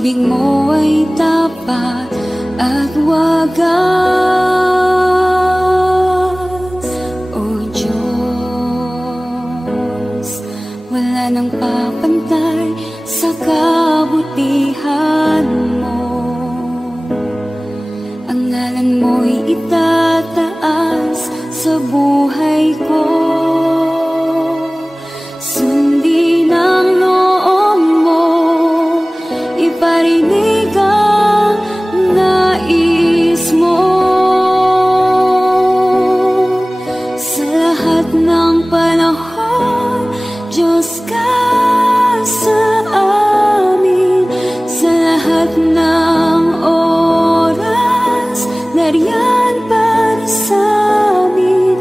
pag-ibig mo ay tapat at wagas. O Diyos, wala nang papantay sa kabutihan mo. Ang ngalan mo'y itataas sa buhay ko. Sundin ang loob mo, iparinig ang nais mo. Sa lahat ng panahon, Diyos ka sa amin. Sa lahat ng oras, nariyan para sa amin.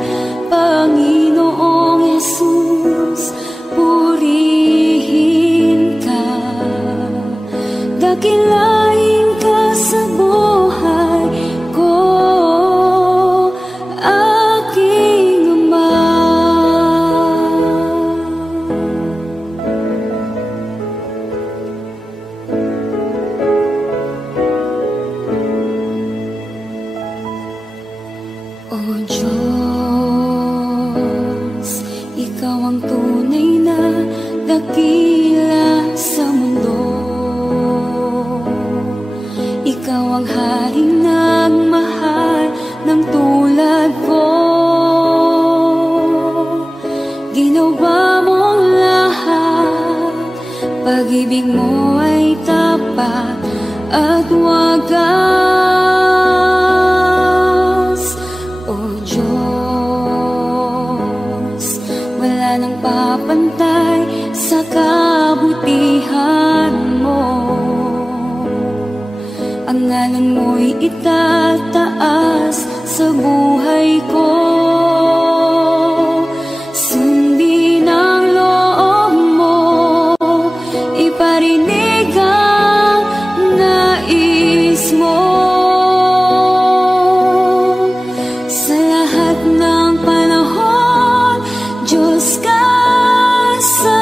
Panginoong Jesus, purihin ka. Dakilain ka sa buhay ko, aking Ama. O Diyos, ikaw ang tunay na dakila sa mundo. Ikaw ang haring nagmahal ng tulad ko. Ginawa mong lahat, pag-ibig mo ay tapat at wagas. O Diyos, wala nang papantay sa kabutihan mo. Ang ngalan mo'y itataas sa buhay ko. Sundin ang loob mo, iparinig ang nais mo. Sa lahat ng panahon, Diyos ka sa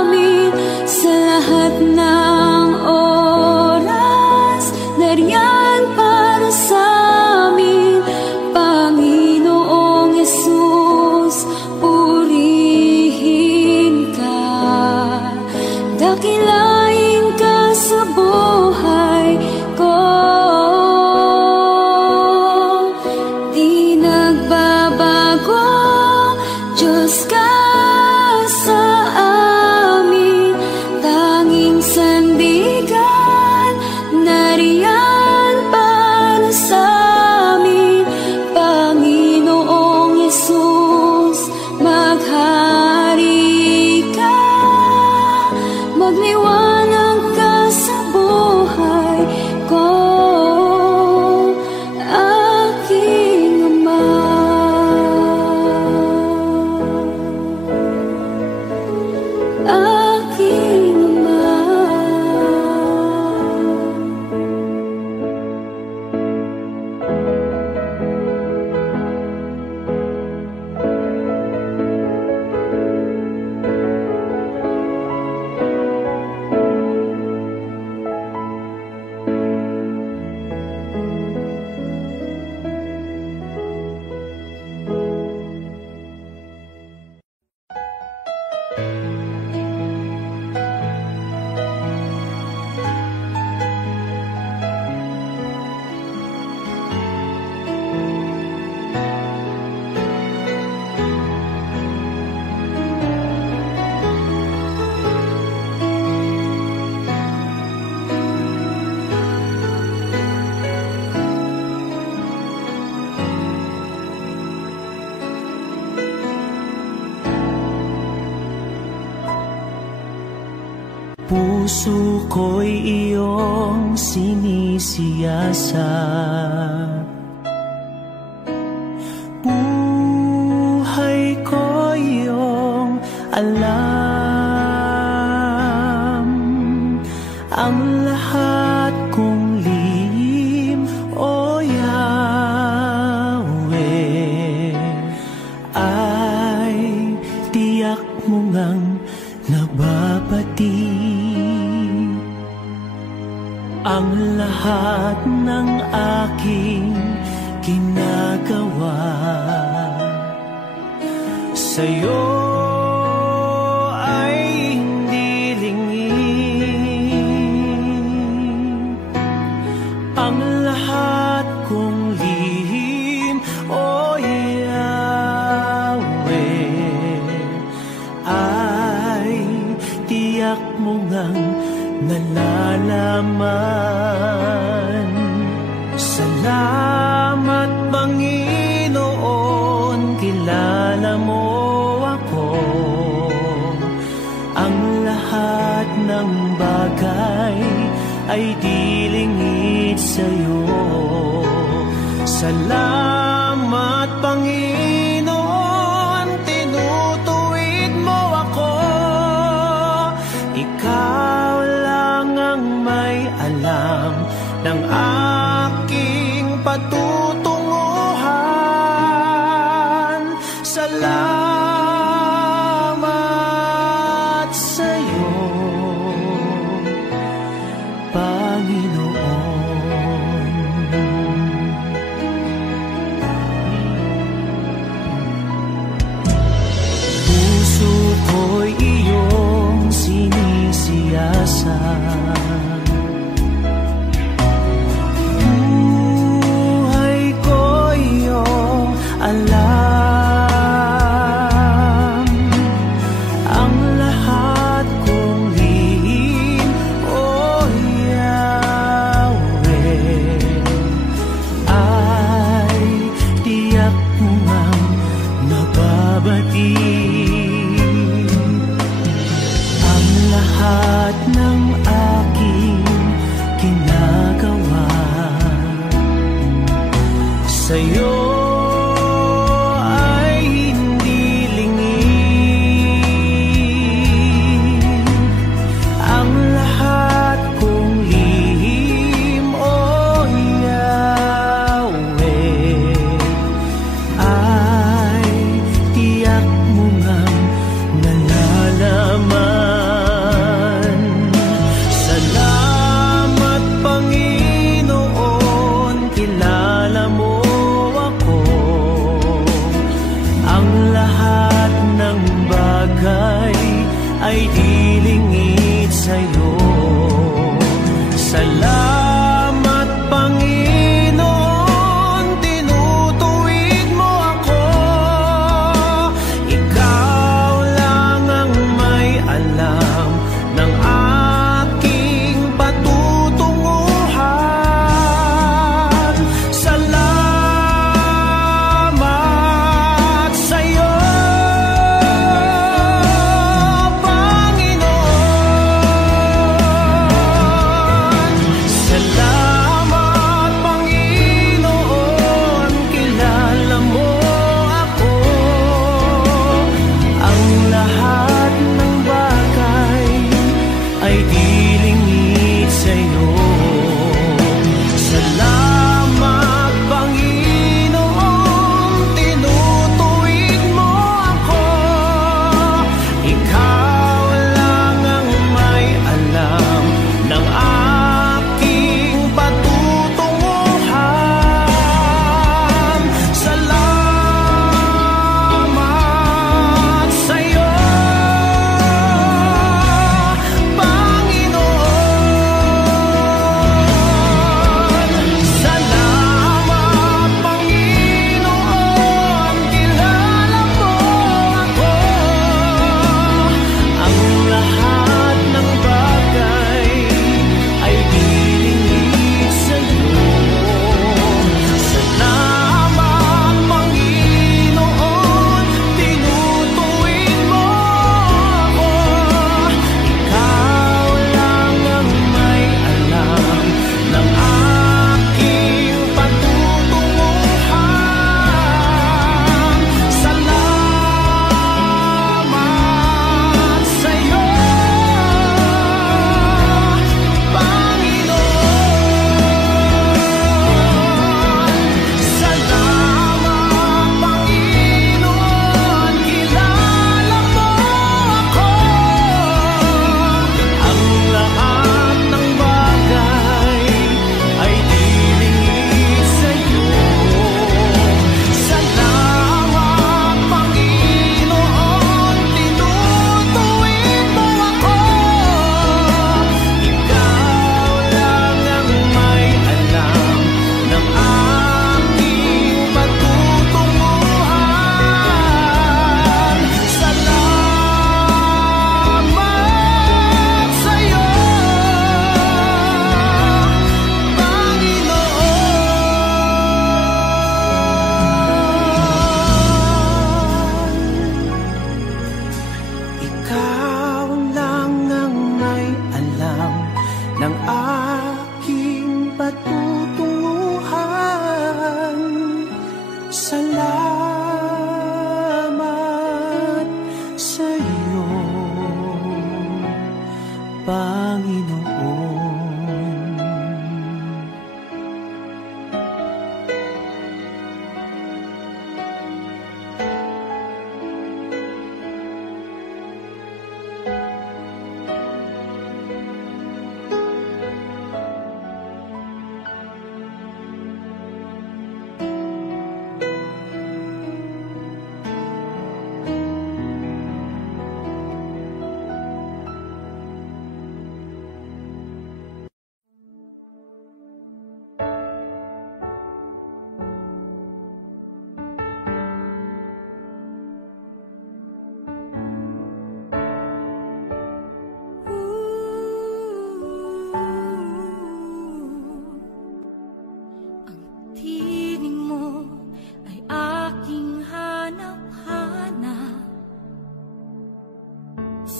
amin. Sa lahat ng oras, nariyan para sa amin. Panginoong Jesus, purihin ka. Dakilain ka sa buhay ko. Di nagbabago, Diyos ka sa amin. Tanging sandigan, nariyan para sa amin. Panginoong Jesus, maghari ka. Magliwanag ka sa buhay ko, aking Ama. Aking Ama. Puso ko'y iyong sinisiyasat, buhay ko iyong alam. Ang lahat kong lihim, O Yahweh, ay tiyak mo ngang nababati. ang lahat ng aking ginagawa. Sa'yo ay hindi lingid ang lahat kong lihim, O Yahweh. Ay tiyak mo ngang nalalaman. Salamat, Panginoon, kilala mo ako. Ang lahat ng bagay ay di lingid sa'yo. Salamat, Panginoon, tinutuwid mo ako. Ikaw lang ang may alam ng aking patutunguhan. Salamat sa'yo, Panginoon. Puso ko'y iyong sinisiyasat. Buhay ko iyong alam. Ang lahat kong lihim, O Yahweh, ay tiyak mo ngang nababatid. Ang lahat ng aking ginagawa sa'yo ay hindi lingid. Ang lahat kong lihim, O Yahweh, ay tiyak mo ngang nalalaman. Salamat, Panginoon, kilala mo ako. Ang lahat ng bagay ay di lingid sa'yo. Salamat, Panginoon, tinutuwid mo ako. Ikaw lang ang may alam ng aking patutunguhan. Salamat sa'yo, Panginoon.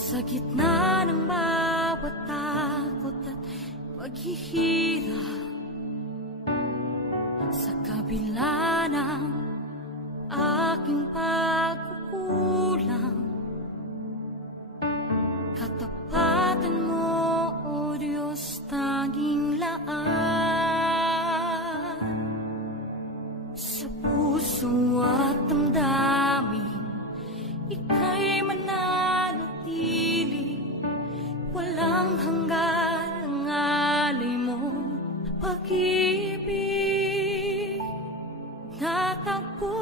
Sa gitna ng bawat takot at paghihirap, sa kabila ng aking pagkukulang, katapatan mo, O Diyos, tanging laan. Sa puso at damdamin, ika'y mananatili, walang hanggan ang alay mo pag-ibig. Natagpuan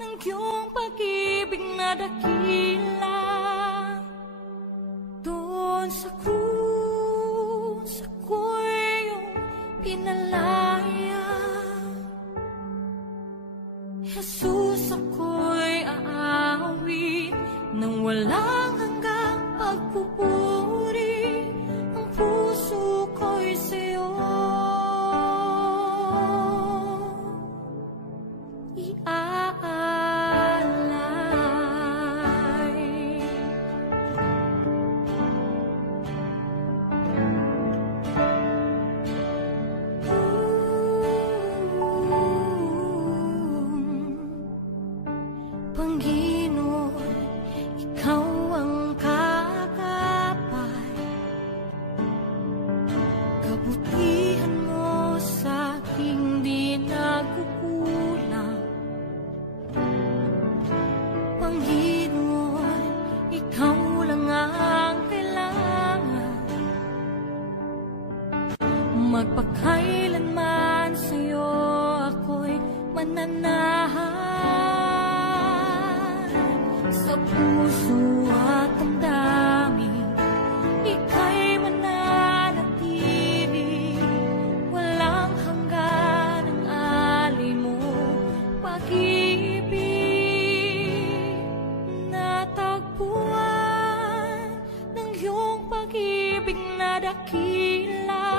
ng iyong pag-ibig na dakila, doon sa krus ako'y iyong pinalaya. Jesus, ako'y aawit nang walang hanggang pagpupuri. Ang puso ko'y sa'yo iaalay. Panginoon, ikaw ang kakapal, kabutihan mo sa aking di nagkukulang. Panginoon, ikaw lang ang kailangan, magpakailanman sa'yo ako'y mananahan. Sa puso at damdamin, ika'y mananatili, walang hanggan ang alay mo pag-ibig. Natagpuan ng iyong pag-ibig na dakila,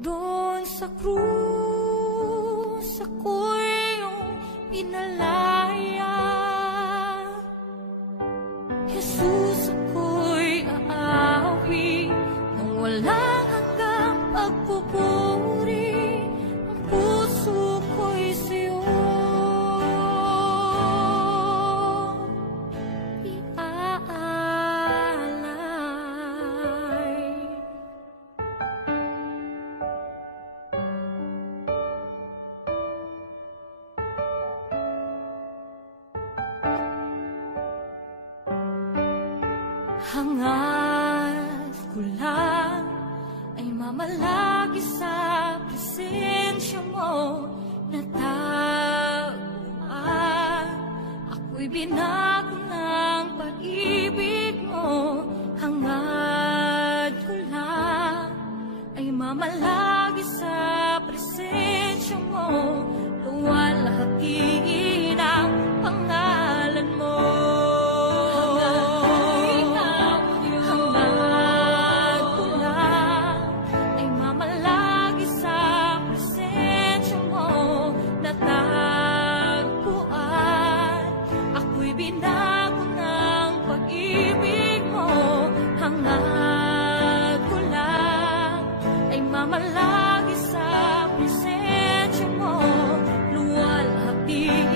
doon sa krus ako'y iyong pinalaya. Jesus, ako'y aawi nang walang hanggang pagpupuri. Ang puso ko'y sa'yo iaalay. Hangad ko lang ay mamalagi sa presensya mo. Natagpuan, ako'y binago ng pag-ibig mo. Hangad ko lang ay mamalagi sa presensya mo. Luwalhatiin ang pangalan mo. Mamalagi sa presensya mo, luwalhati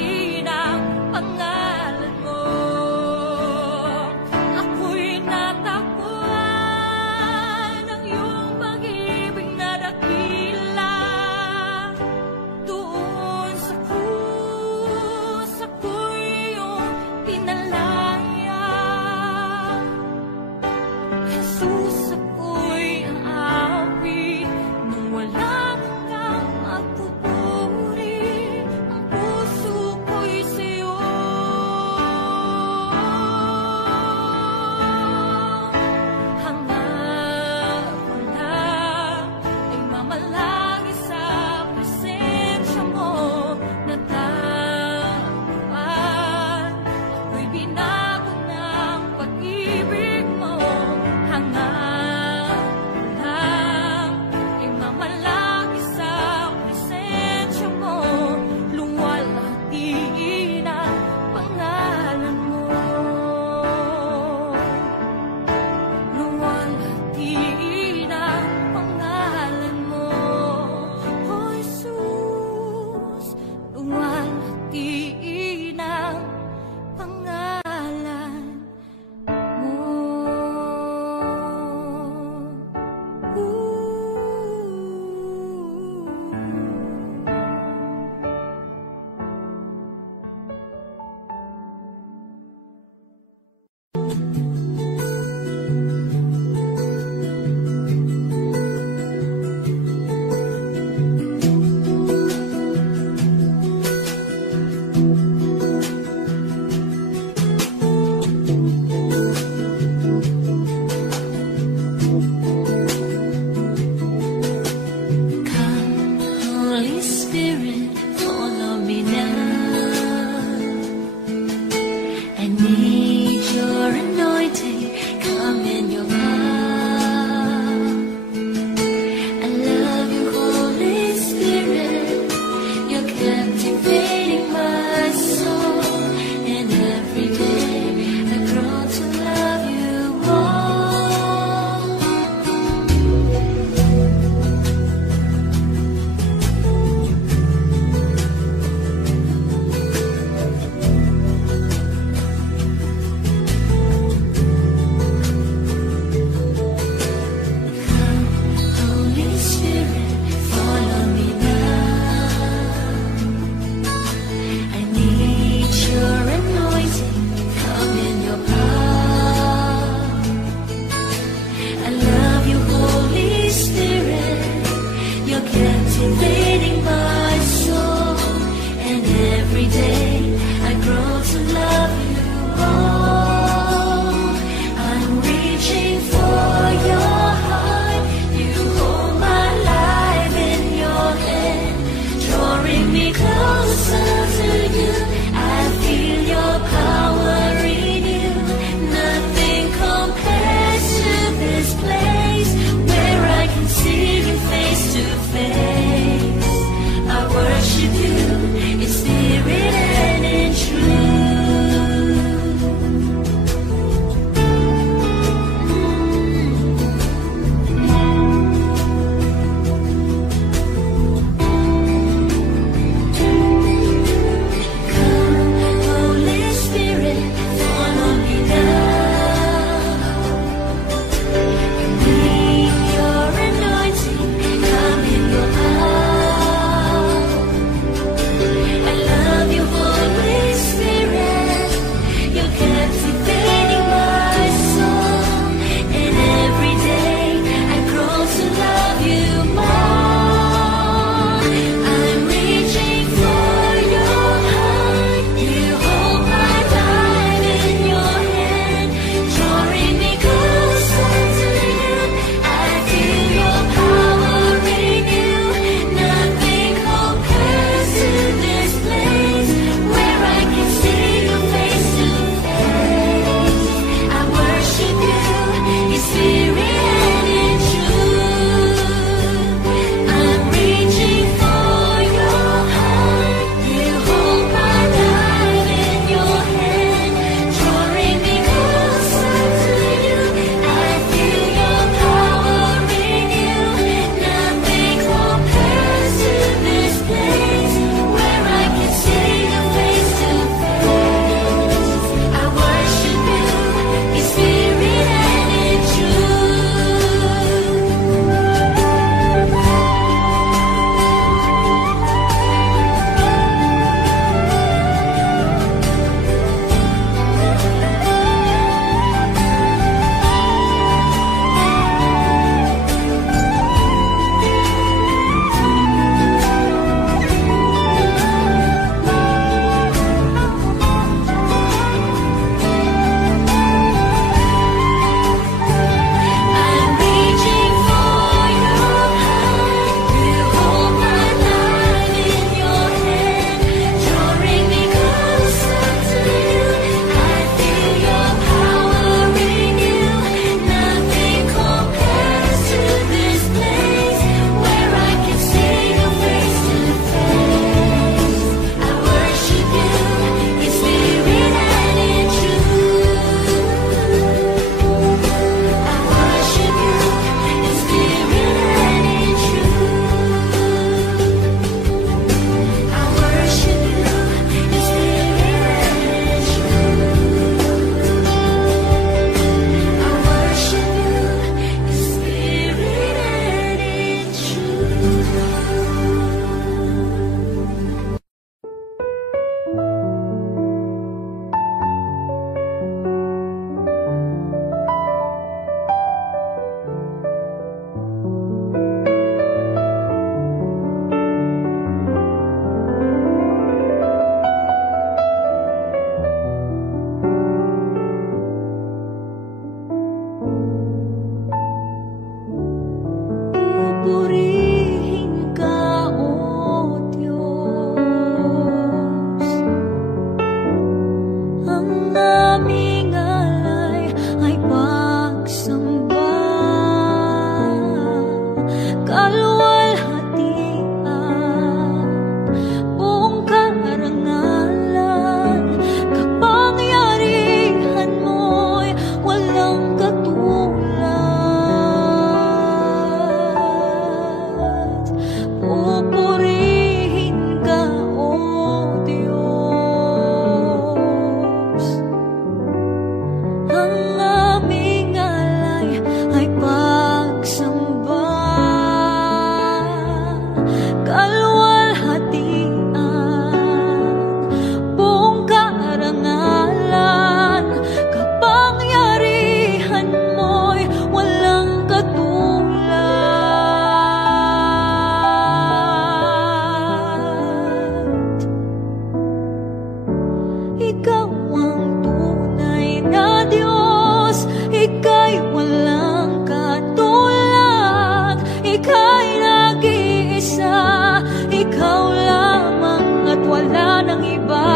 ikaw ang tunay na Diyos, ika'y walang katulad, ika'y nag-iisa, ikaw lamang at wala nang iba.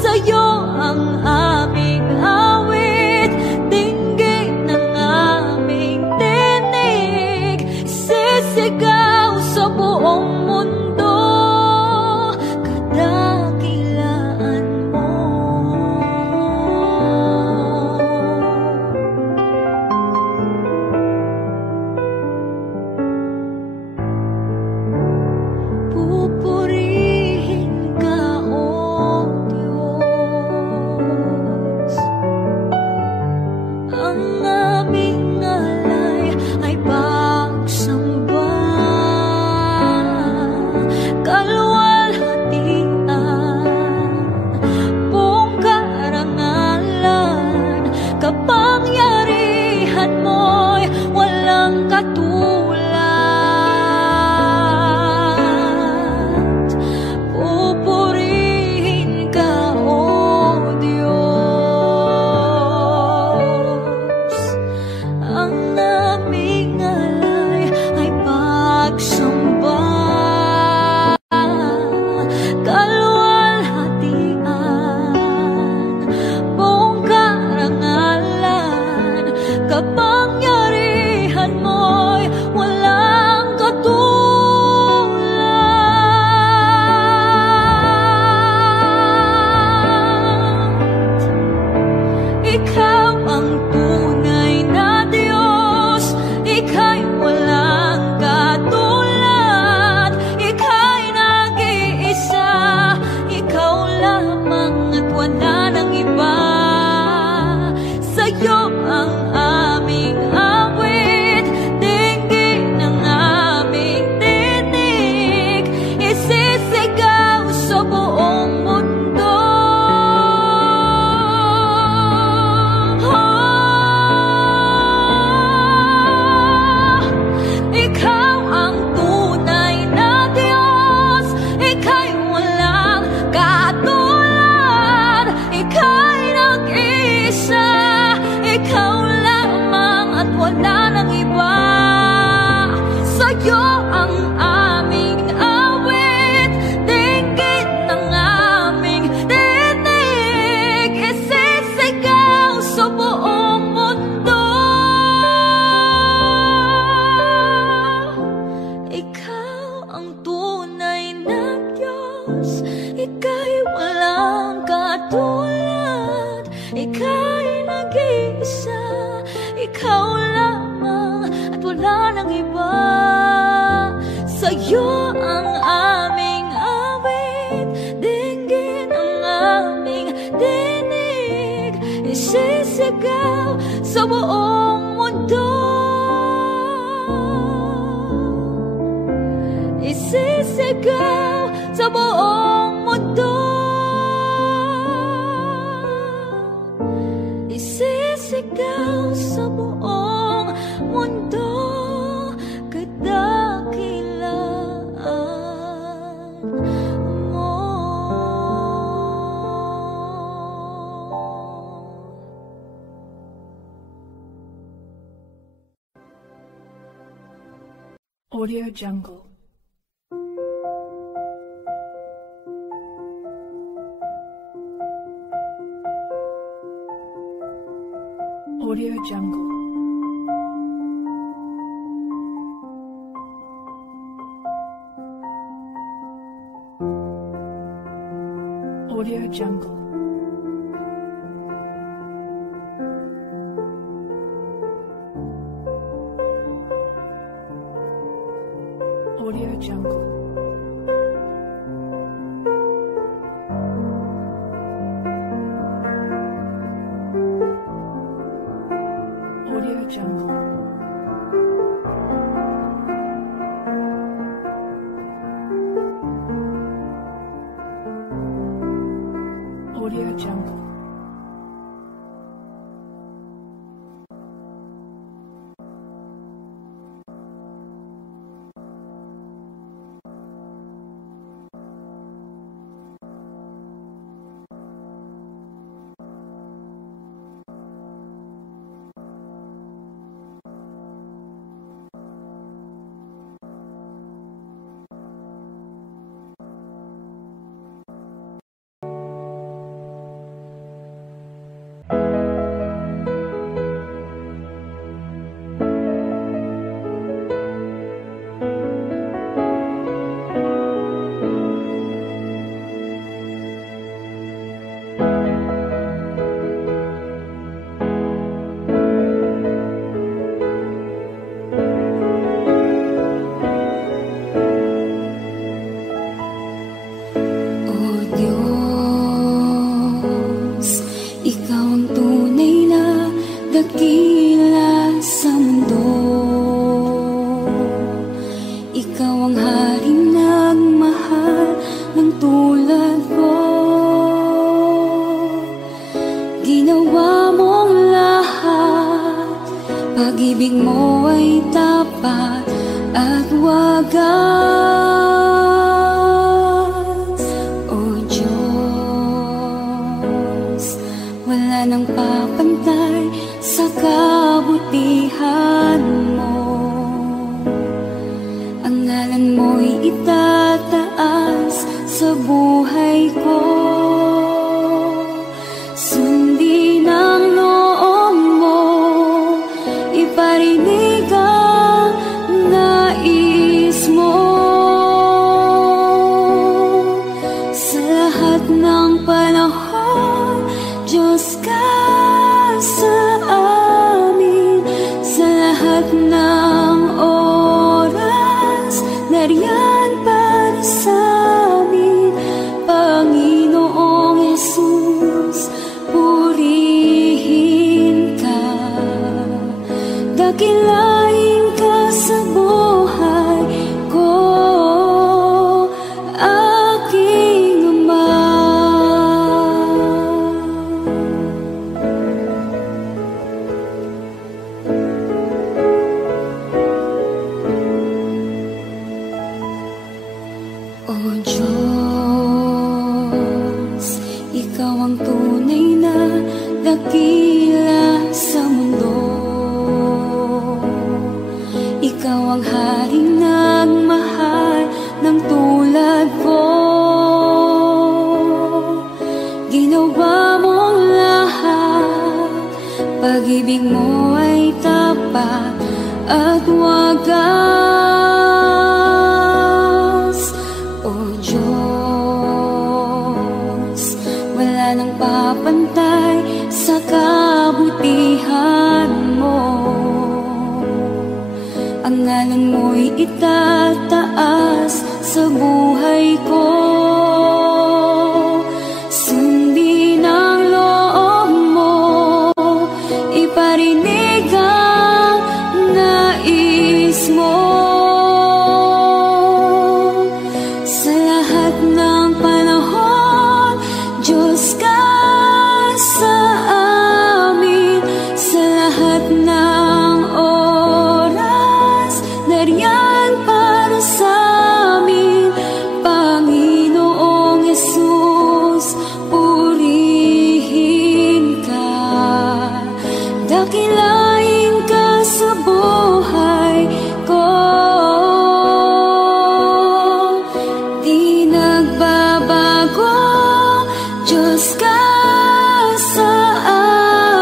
Sa'yo ang aming awit, dinggin ng aming tinig, sisigaw sa buong mundo, kadakilaan mo. Pupurihin ka, O Diyos, ang aming alay ay pagsamba, kalwalhatian, buong karangalan, kapangyarihan mo'y walang katulad. Pupurihin ka, O Diyos, ang aming alay ay pagsamba, kalwalhatian, buong karangalan, kapangyarihan mo'y walang katulad. Ikaw ang tunay na Diyos, ika'y walang katulad, ika'y nag-iisa, ikaw lamang at wala nang iba. Sa'yo ang aming awit, dinggin ng aming tinig, isisigaw sa buong mundo. Ikaw ang tunay na Diyos, ika'y walang katulad, ika'y nag-iisa, ikaw lamang at wala nang iba. Sa'yo ang aming awit, dinggin ng aming tinig, isisigaw sa buong mundo. Ikaw ang tunay na Diyos, ika'y walang katulad, ika'y nag-iisa, ikaw lamang at wala nang iba. Sa'yo ang aming awit, dinggin ang aming tinig, isisigaw sa buong mundo, isisigaw sa buong mundo, isisigaw sa buong mundo, kadakilaan mo. Audio Jungle. Audio Jungle. Audio Jungle. Audio Jungle. Audio Jungle. Audio Jungle. pag-ibig mo ay tapat at wagas. O Diyos, wala nang papantay sa kabutihan mo. Ang ngalan mo'y itataas sa buhay ko. Sundin ang loob mo, iparinig ang nais mo. Sa lahat ng panahon, Diyos ka sa amin. Sa lahat ng oras, nariyan para sa amin. Panginoong Jesus, purihin ka. Dakilain ka sa buhay ko, aking Ama. O Diyos, ikaw ang tunay na dakila sa mundo. Ikaw ang haring nagmahal ng tulad ko. Ginawa mong lahat, pag-ibig mo ay tapat at wagas. O Diyos, wala nang papantay sa kabutihan mo. Ang ngalan mo'y itataas sa buhay ko. Sundin ang loob mo, iparinig ang nais mo. Sa lahat ng panahon, Diyos ka sa amin. Sa lahat ng oras, nariyan para sa amin. Panginoong Jesus, purihin ka. Dakilain ka sa buhay ko. Di nagbabago, Diyos ka sa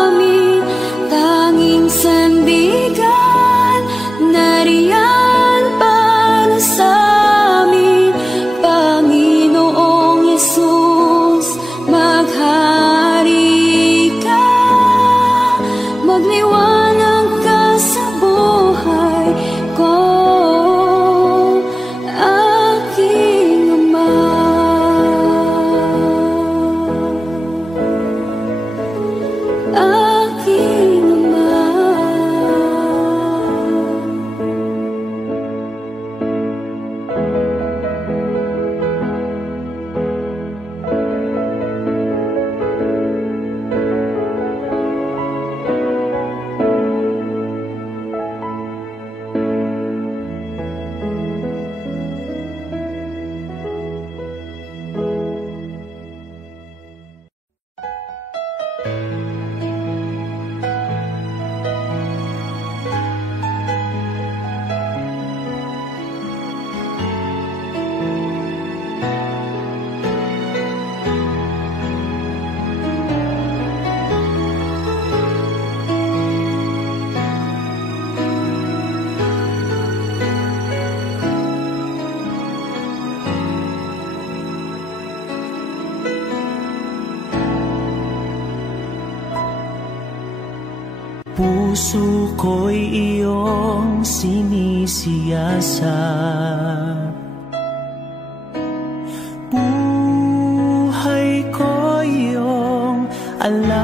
amin. Tanging sandigan, nariyan para sa amin. Panginoong Jesus, maghari ka. Magliwanag ka sa buhay ko, aking Ama. Aking Ama. Puso ko'y iyong sinisiyasat. Buhay ko iyong alam.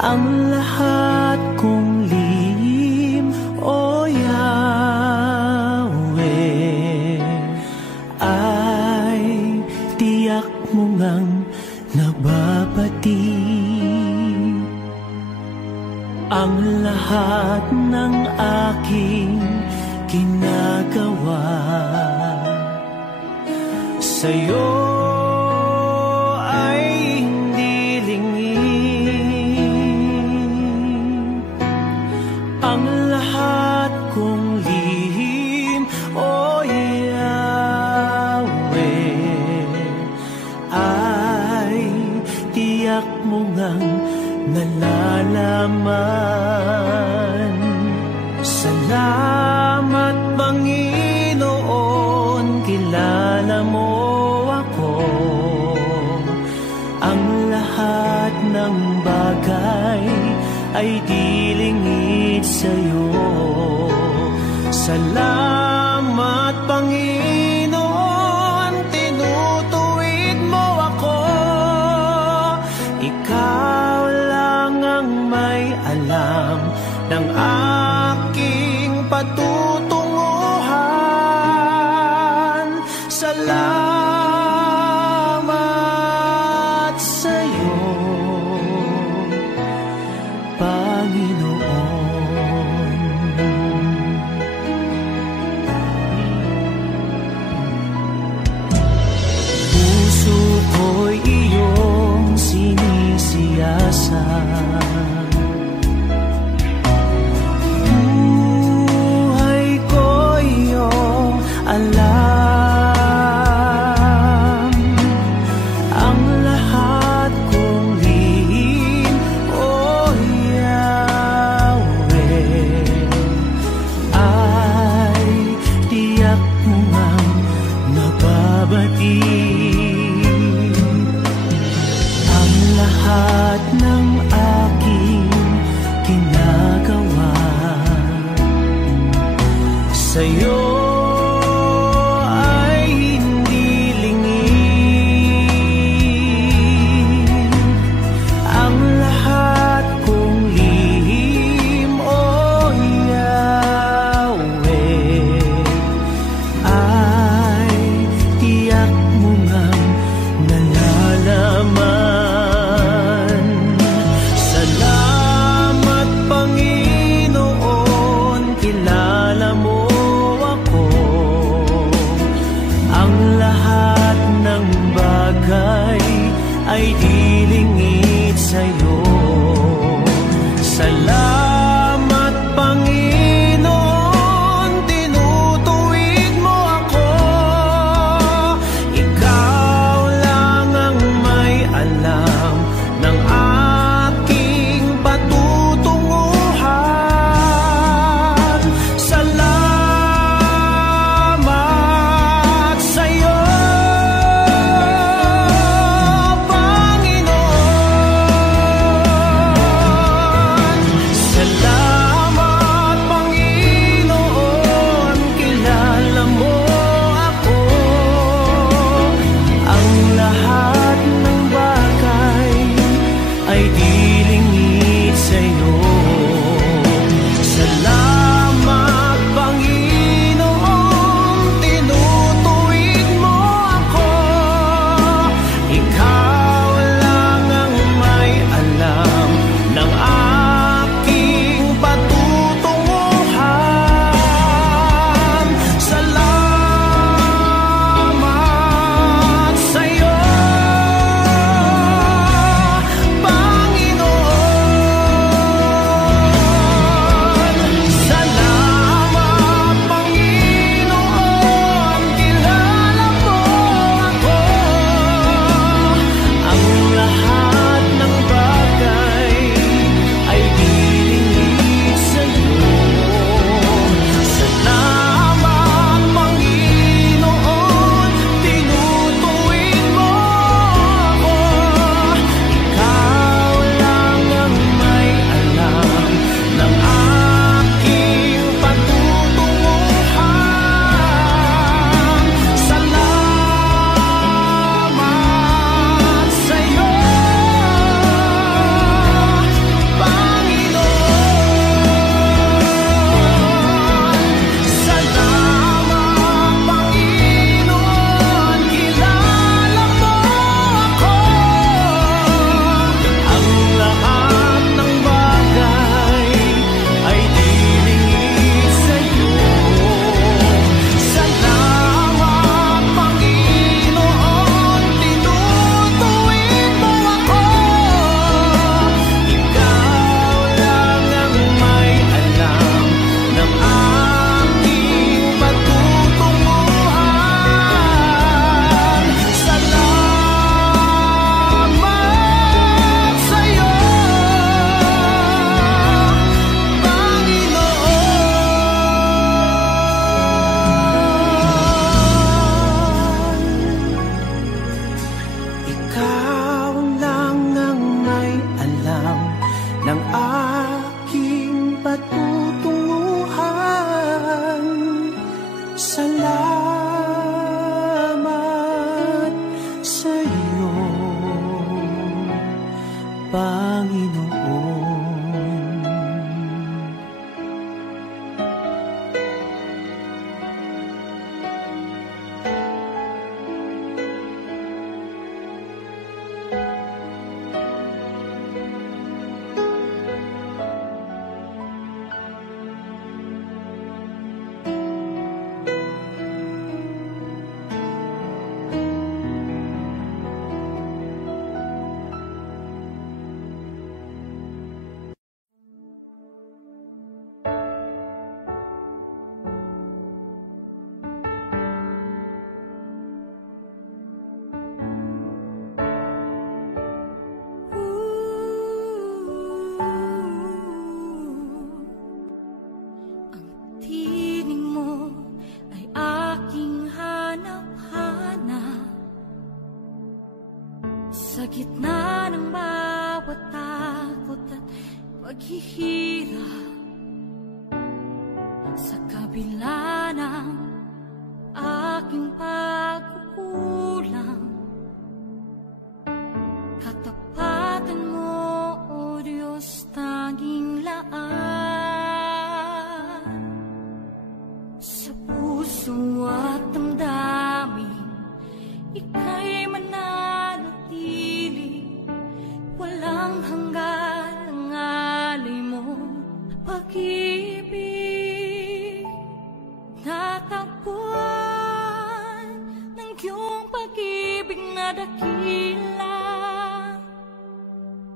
Ang lahat kong lihim, O Yahweh, ay tiyak mo ngang nababati. ang lahat ng aking ginagawa. Sa'yo ay hindi lingid ang lahat kong lihim, o Yahweh, ay tiyak mo ngang nalalaman. Salamat, Panginoon, kilala mo ako. Ang lahat ng bagay ay di lingid sa'yo. Salamat, Panginoon, tinutuwid mo ako. Ikaw lang ang may alam ng aking patutunguhan. Salamat sa'yo, Panginoon. Puso ko'y iyong sinisiyasat, buhay ko iyong alam. Ang lahat kong lihim, o Yahweh, ay tiyak mo ngang nababatid. Ang lahat ng aking Sa gitna ng bawat takot at paghihirap, sa kabila ng aking pagkukulang, katapatan mo, O Diyos, tanging laan. Sa puso at damdamin, ika'y mananatili, walang hanggan ang alay mo, pag-ibig. Natagpuan ng iyong pag-ibig na dakila,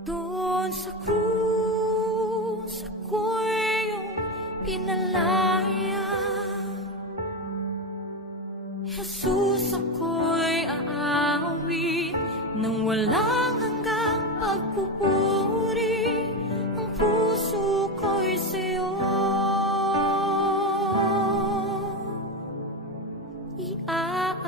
doon sa krus ako'y iyong pinalaya. Jesus, ako'y aawit nang walang hanggang pagpupuri, ang puso ko'y sa'yo iaalay.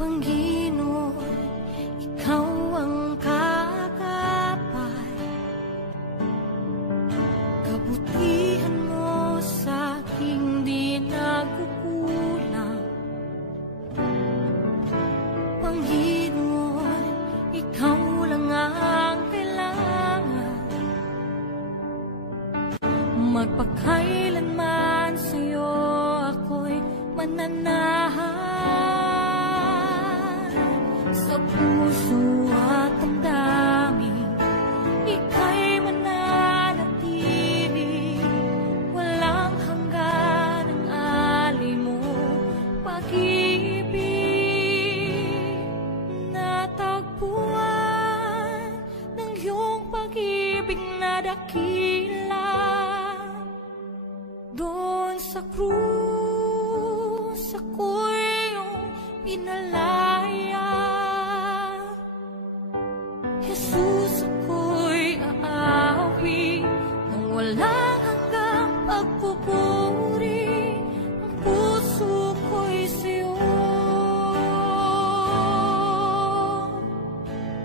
Panginoon, ikaw ang kagapay, kabutihan mo sa aking di nagkukulang. Panginoon, ikaw lang ang kailangan, magpakailanman sa'yo ako'y mananahan. Sa puso at damdamin, ika'y mananatili, walang hanggan ang alay mo, pag-ibig. Natagpuan ng iyong pag-ibig na dakila, doon sa krus ako'y iyong pinalaya. Jesus, ako'y aawit nang walang hanggang pagpupuri, ang puso ko'y sa'yo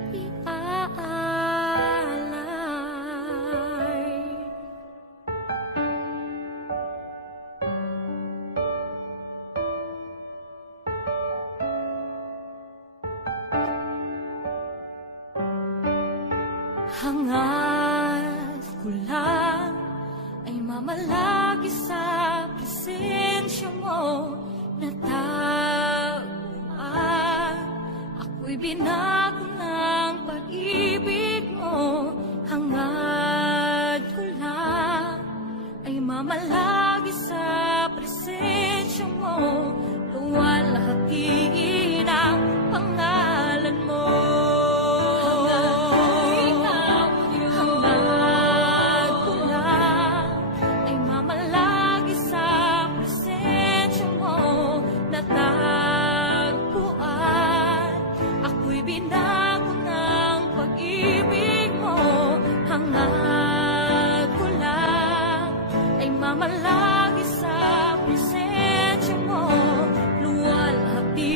iaalay. Hangad ko lang ay mamalagi sa presensya mo, natagpuan ako'y binago ng pag-ibig mo. Hangad ko lang ay mamalagi sa presensya mo, luwalhatiin ang pangalan mo. Binago ng pag-ibig mo, hangad ko lang ay mamalagi sa presensya mo, luwalhati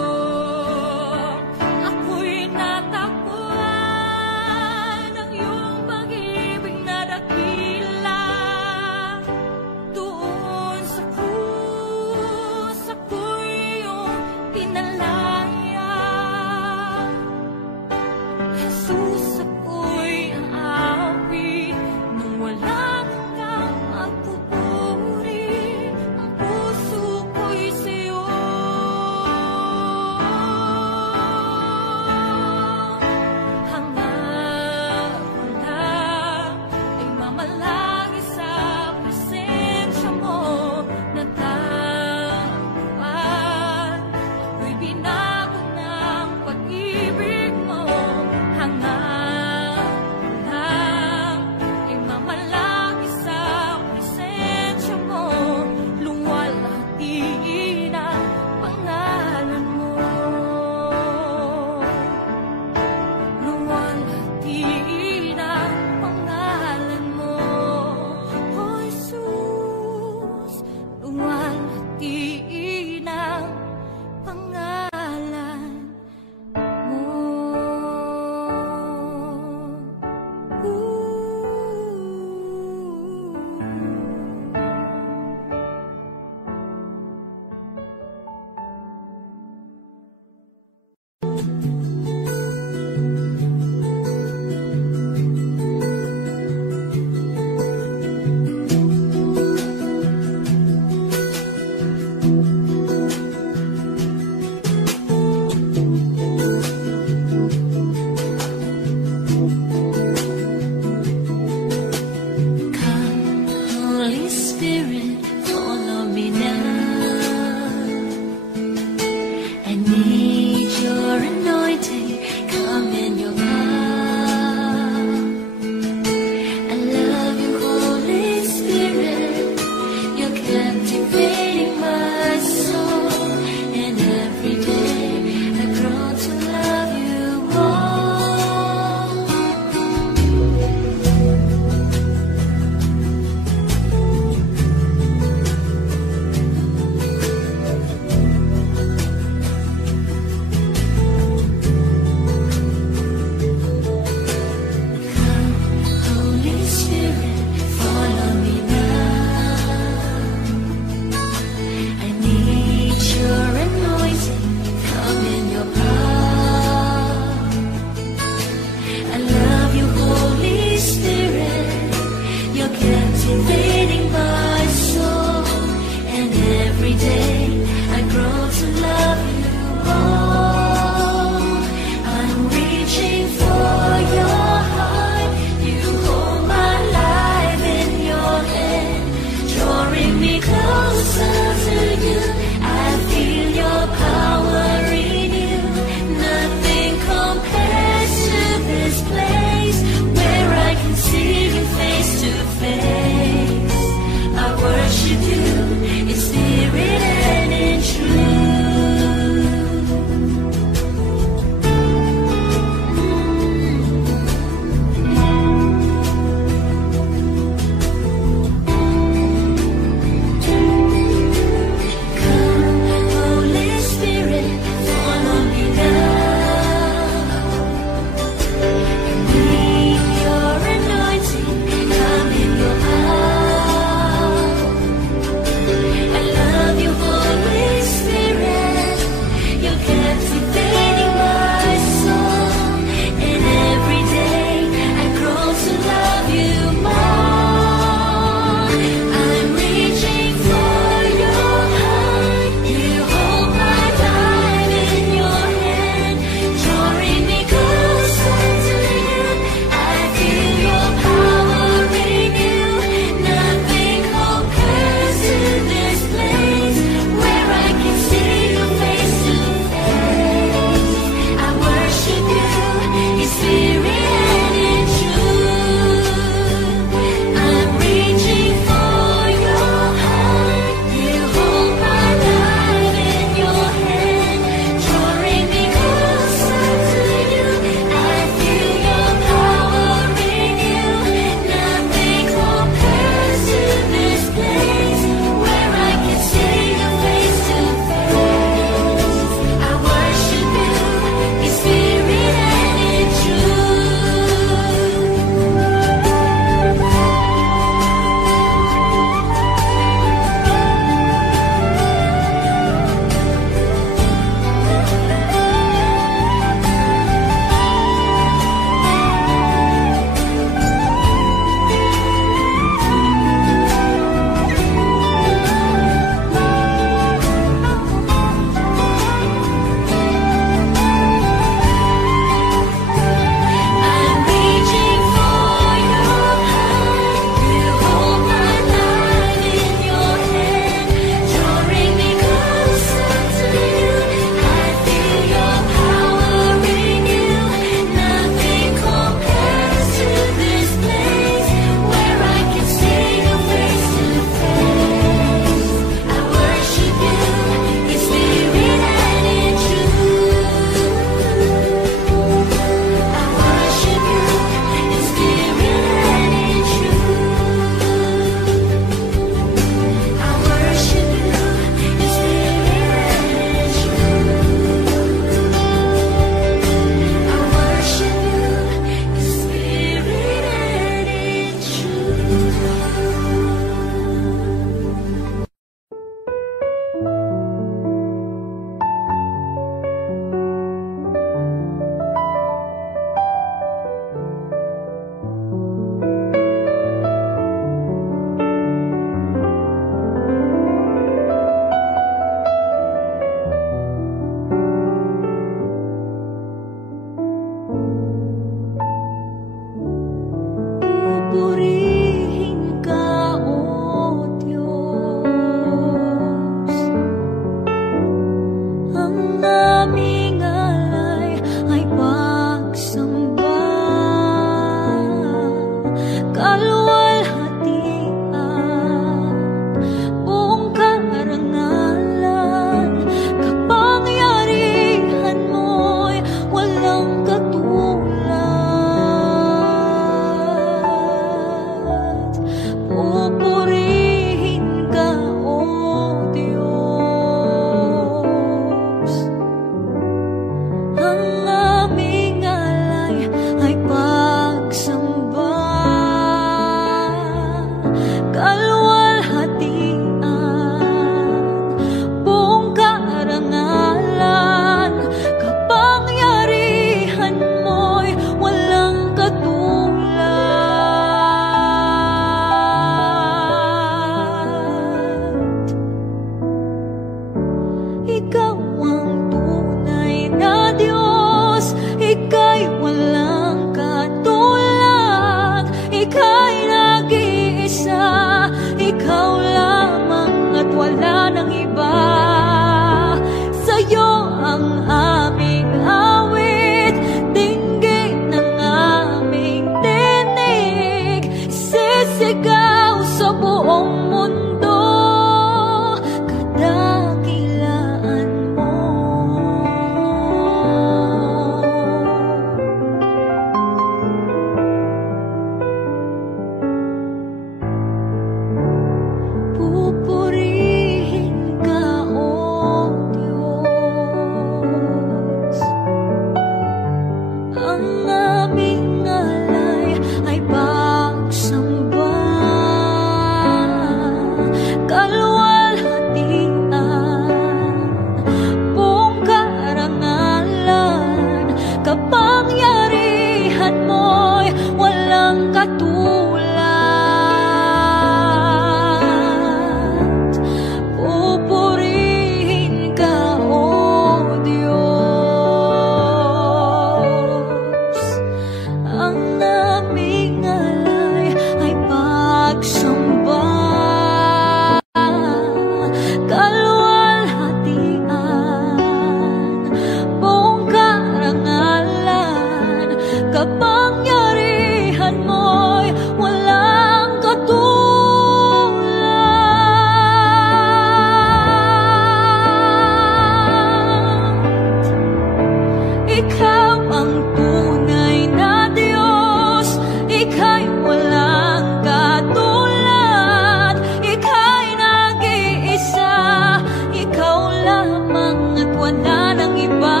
at wala nang iba.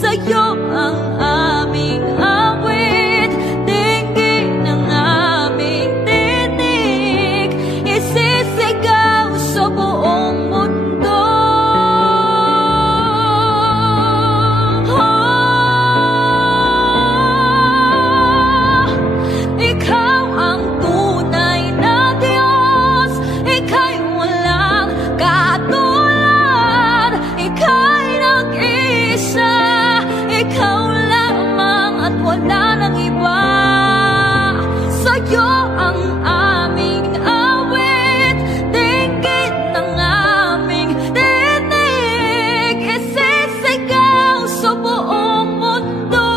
Sa'yo ang aming awit, dinggin ang aming tinig, isisigaw sa buong mundo. Ikaw ang tunay na Diyos, ika'y walang katulad, ika'y nag-isa, ikaw lamang at wala nang iba. Sa'yo ang aming awit, dinggin ang aming tinig, isisigaw sa buong mundo.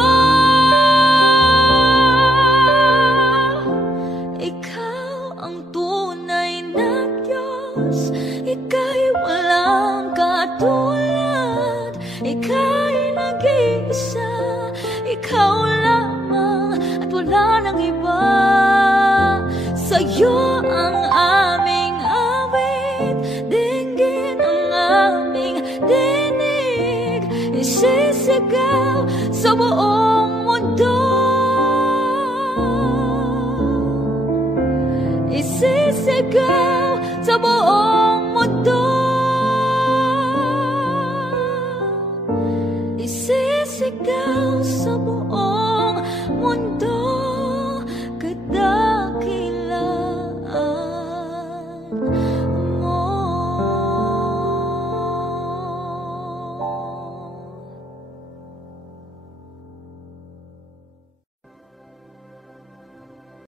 Ikaw ang tunay na Diyos, ika'y walang katulad, ika'y nag-iisa, ikaw lamang at wala nang iba. Sa'yo ang aming awit, dinggin ang aming tinig, isisigaw sa buong mundo. Isisigaw sa buong